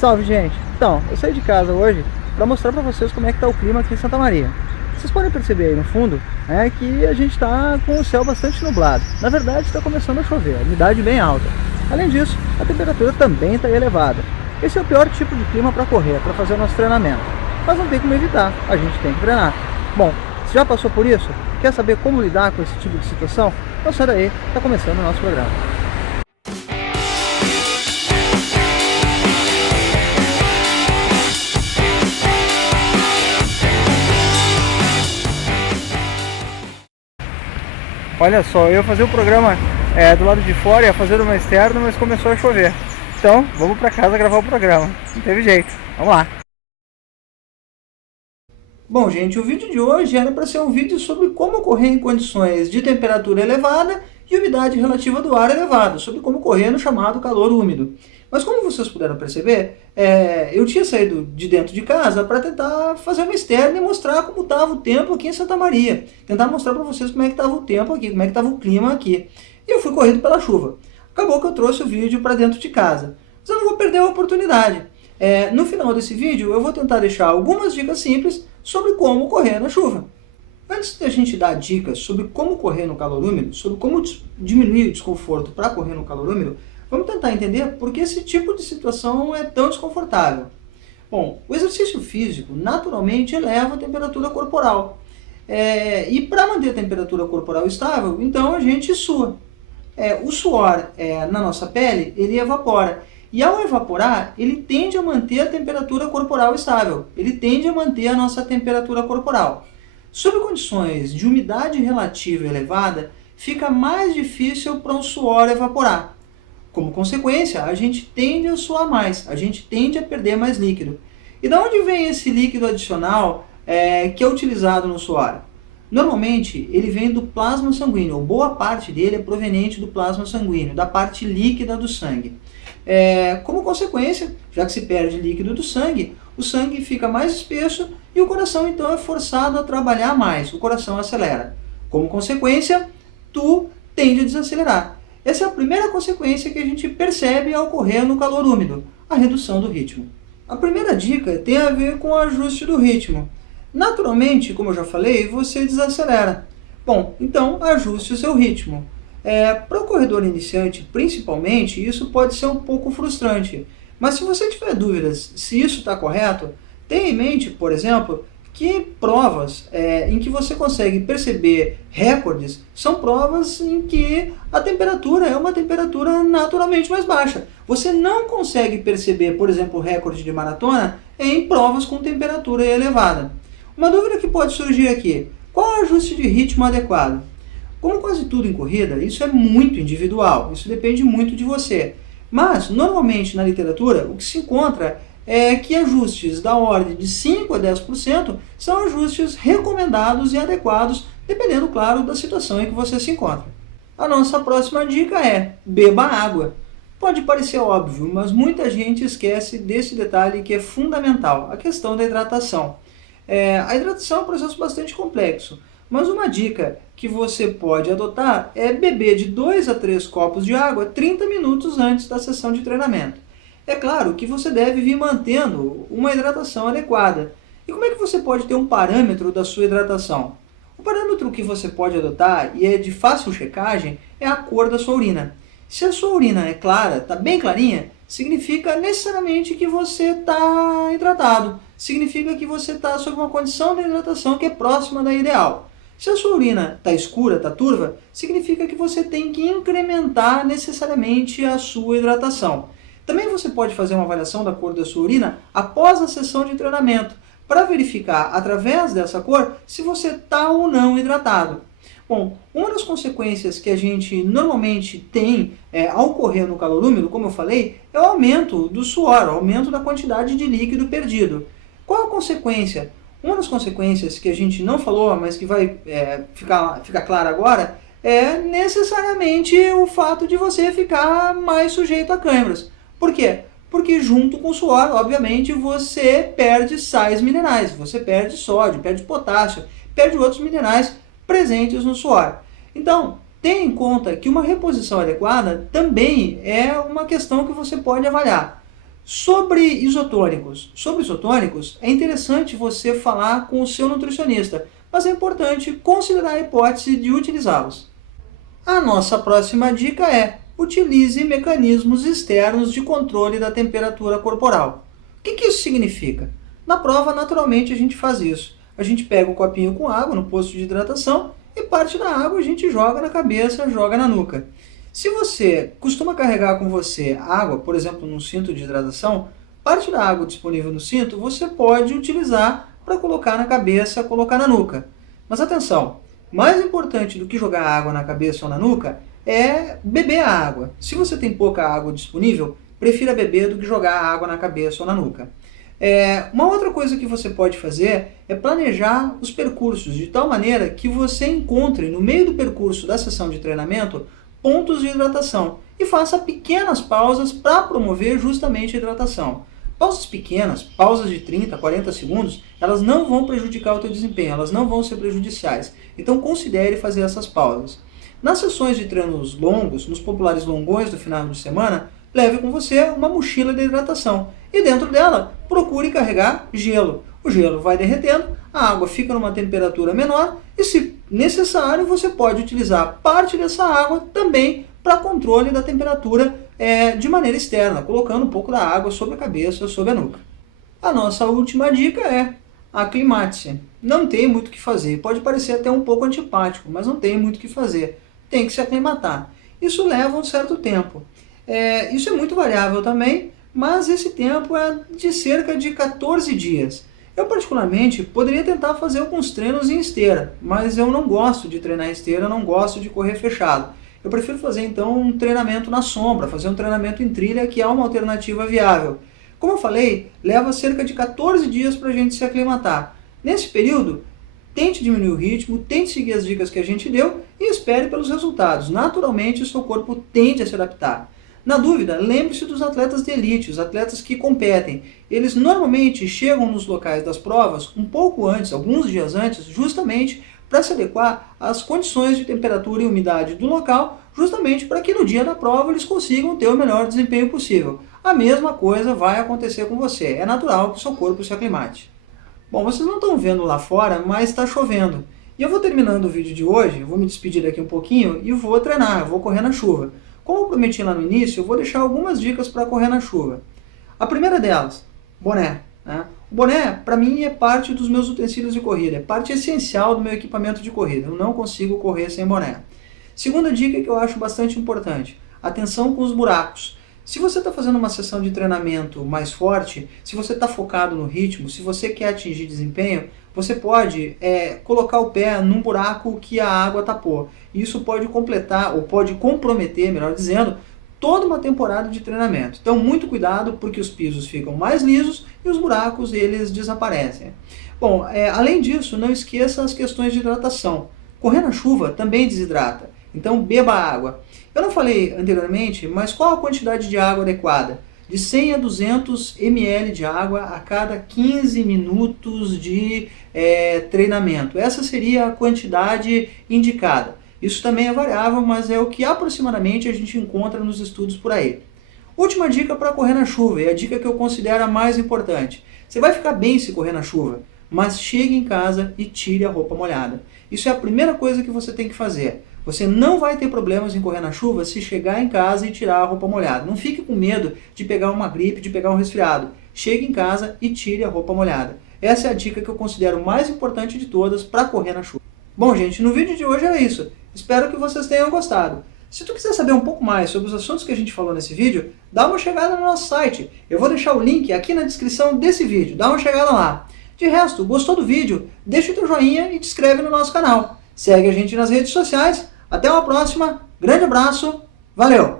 Salve, gente! Então, eu saí de casa hoje para mostrar para vocês como é que está o clima aqui em Santa Maria. Vocês podem perceber aí no fundo que a gente está com o céu bastante nublado. Na verdade, está começando a chover, a umidade bem alta. Além disso, a temperatura também está elevada. Esse é o pior tipo de clima para correr, para fazer o nosso treinamento. Mas não tem como evitar, a gente tem que treinar. Bom, você já passou por isso? Quer saber como lidar com esse tipo de situação? Então sai daí, está começando o nosso programa. Olha só, eu ia fazer o programa do lado de fora, ia fazer uma externa, mas começou a chover. Então, vamos para casa gravar o programa. Não teve jeito. Vamos lá. Bom, gente, o vídeo de hoje era para ser um vídeo sobre como correr em condições de temperatura elevada e umidade relativa do ar elevada, sobre como correr no chamado calor úmido. Mas como vocês puderam perceber, eu tinha saído de dentro de casa para tentar fazer uma externa e mostrar como estava o tempo aqui em Santa Maria. Tentar mostrar para vocês como é que estava o tempo aqui, como é que estava o clima aqui. E eu fui correndo pela chuva. Acabou que eu trouxe o vídeo para dentro de casa. Mas eu não vou perder a oportunidade. No final desse vídeo eu vou tentar deixar algumas dicas simples sobre como correr na chuva. Antes de a gente dar dicas sobre como correr no calor úmido, sobre como diminuir o desconforto para correr no calor úmido, vamos tentar entender por que esse tipo de situação é tão desconfortável. Bom, o exercício físico naturalmente eleva a temperatura corporal. E para manter a temperatura corporal estável, então a gente sua. O suor na nossa pele, ele evapora. E ao evaporar, ele tende a manter a temperatura corporal estável. Ele tende a manter a nossa temperatura corporal. Sob condições de umidade relativa elevada, fica mais difícil para o suor evaporar. Como consequência, a gente tende a suar mais, a gente tende a perder mais líquido. E de onde vem esse líquido adicional que é utilizado no suor? Normalmente, ele vem do plasma sanguíneo, ou boa parte dele é proveniente do plasma sanguíneo, da parte líquida do sangue. Como consequência, já que se perde líquido do sangue, o sangue fica mais espesso e o coração então é forçado a trabalhar mais, o coração acelera. Como consequência, tu tende a desacelerar. Essa é a primeira consequência que a gente percebe ao correr no calor úmido, a redução do ritmo. A primeira dica tem a ver com o ajuste do ritmo. Naturalmente, como eu já falei, você desacelera. Bom, então ajuste o seu ritmo. Para o corredor iniciante, principalmente, isso pode ser um pouco frustrante. Mas se você tiver dúvidas se isso está correto, tenha em mente, por exemplo, que provas em que você consegue perceber recordes são provas em que a temperatura é uma temperatura naturalmente mais baixa. Você não consegue perceber, por exemplo, o recorde de maratona em provas com temperatura elevada. Uma dúvida que pode surgir aqui: qual é o ajuste de ritmo adequado? Como quase tudo em corrida, isso é muito individual, isso depende muito de você. Mas, normalmente na literatura, o que se encontra é que ajustes da ordem de 5 a 10% são ajustes recomendados e adequados, dependendo, claro, da situação em que você se encontra. A nossa próxima dica é: beba água. Pode parecer óbvio, mas muita gente esquece desse detalhe que é fundamental, a questão da hidratação. A hidratação é um processo bastante complexo, mas uma dica que você pode adotar é beber de 2 a 3 copos de água 30 minutos antes da sessão de treinamento. É claro que você deve vir mantendo uma hidratação adequada. E como é que você pode ter um parâmetro da sua hidratação? O parâmetro que você pode adotar, e é de fácil checagem, é a cor da sua urina. Se a sua urina é clara, está bem clarinha, significa necessariamente que você está hidratado. Significa que você está sob uma condição de hidratação que é próxima da ideal. Se a sua urina está escura, está turva, significa que você tem que incrementar necessariamente a sua hidratação. Também você pode fazer uma avaliação da cor da sua urina após a sessão de treinamento, para verificar, através dessa cor, se você está ou não hidratado. Bom, uma das consequências que a gente normalmente tem ao correr no calor úmido, como eu falei, é o aumento do suor, o aumento da quantidade de líquido perdido. Qual a consequência? Uma das consequências que a gente não falou, mas que vai ficar clara agora, é necessariamente o fato de você ficar mais sujeito a câimbras. Por quê? Porque junto com o suor, obviamente, você perde sais minerais, você perde sódio, perde potássio, perde outros minerais presentes no suor. Então, tenha em conta que uma reposição adequada também é uma questão que você pode avaliar. Sobre isotônicos, é interessante você falar com o seu nutricionista, mas é importante considerar a hipótese de utilizá-los. A nossa próxima dica é: utilize mecanismos externos de controle da temperatura corporal. O que isso significa? Na prova, naturalmente, a gente faz isso. A gente pega o copinho com água no posto de hidratação e parte da água a gente joga na cabeça, joga na nuca. Se você costuma carregar com você água, por exemplo, num cinto de hidratação, parte da água disponível no cinto você pode utilizar para colocar na cabeça, colocar na nuca. Mas atenção, mais importante do que jogar água na cabeça ou na nuca é beber a água. Se você tem pouca água disponível, prefira beber do que jogar água na cabeça ou na nuca. Uma outra coisa que você pode fazer é planejar os percursos de tal maneira que você encontre no meio do percurso da sessão de treinamento pontos de hidratação e faça pequenas pausas para promover justamente a hidratação. Pausas pequenas, pausas de 30, 40 segundos, elas não vão prejudicar o teu desempenho, elas não vão ser prejudiciais. Então considere fazer essas pausas. Nas sessões de treinos longos, nos populares longões do final de semana, leve com você uma mochila de hidratação e dentro dela procure carregar gelo. O gelo vai derretendo, a água fica numa temperatura menor e, se necessário, você pode utilizar parte dessa água também para controle da temperatura de maneira externa, colocando um pouco da água sobre a cabeça, sobre a nuca. A nossa última dica é: aclimate-se. Não tem muito o que fazer. Pode parecer até um pouco antipático, mas não tem muito o que fazer. Tem que se aclimatar. Isso leva um certo tempo. Isso é muito variável também, mas esse tempo é de cerca de 14 dias. Eu, particularmente, poderia tentar fazer alguns treinos em esteira, mas eu não gosto de treinar em esteira, não gosto de correr fechado. Eu prefiro fazer, então, um treinamento na sombra, fazer um treinamento em trilha, que é uma alternativa viável. Como eu falei, leva cerca de 14 dias para a gente se aclimatar. Nesse período, tente diminuir o ritmo, tente seguir as dicas que a gente deu e espere pelos resultados. Naturalmente, o seu corpo tende a se adaptar. Na dúvida, lembre-se dos atletas de elite, os atletas que competem. Eles normalmente chegam nos locais das provas um pouco antes, alguns dias antes, justamente para se adequar às condições de temperatura e umidade do local, justamente para que no dia da prova eles consigam ter o melhor desempenho possível. A mesma coisa vai acontecer com você. É natural que o seu corpo se aclimate. Bom, vocês não estão vendo lá fora, mas está chovendo. E eu vou terminando o vídeo de hoje, vou me despedir daqui um pouquinho e vou treinar, vou correr na chuva. Como eu prometi lá no início, eu vou deixar algumas dicas para correr na chuva. A primeira delas, boné. O boné, para mim, é parte dos meus utensílios de corrida, é parte essencial do meu equipamento de corrida. Eu não consigo correr sem boné. Segunda dica que eu acho bastante importante, atenção com os buracos. Se você está fazendo uma sessão de treinamento mais forte, se você está focado no ritmo, se você quer atingir desempenho, você pode colocar o pé num buraco que a água tapou. Isso pode completar, ou pode comprometer, melhor dizendo, toda uma temporada de treinamento. Então, muito cuidado, porque os pisos ficam mais lisos e os buracos eles desaparecem. Bom, além disso, não esqueça as questões de hidratação. Correr na chuva também desidrata, então beba água. Eu não falei anteriormente, mas qual a quantidade de água adequada? De 100 a 200 ml de água a cada 15 minutos de treinamento. Essa seria a quantidade indicada. Isso também é variável, mas é o que aproximadamente a gente encontra nos estudos por aí. Última dica para correr na chuva, e a dica que eu considero a mais importante. Você vai ficar bem se correr na chuva, mas chegue em casa e tire a roupa molhada. Isso é a primeira coisa que você tem que fazer. Você não vai ter problemas em correr na chuva se chegar em casa e tirar a roupa molhada. Não fique com medo de pegar uma gripe, de pegar um resfriado. Chegue em casa e tire a roupa molhada. Essa é a dica que eu considero mais importante de todas para correr na chuva. Bom, gente, no vídeo de hoje era isso. Espero que vocês tenham gostado. Se tu quiser saber um pouco mais sobre os assuntos que a gente falou nesse vídeo, dá uma chegada no nosso site. Eu vou deixar o link aqui na descrição desse vídeo. Dá uma chegada lá. De resto, gostou do vídeo? Deixa o teu joinha e te inscreve no nosso canal. Segue a gente nas redes sociais. Até uma próxima. Grande abraço. Valeu!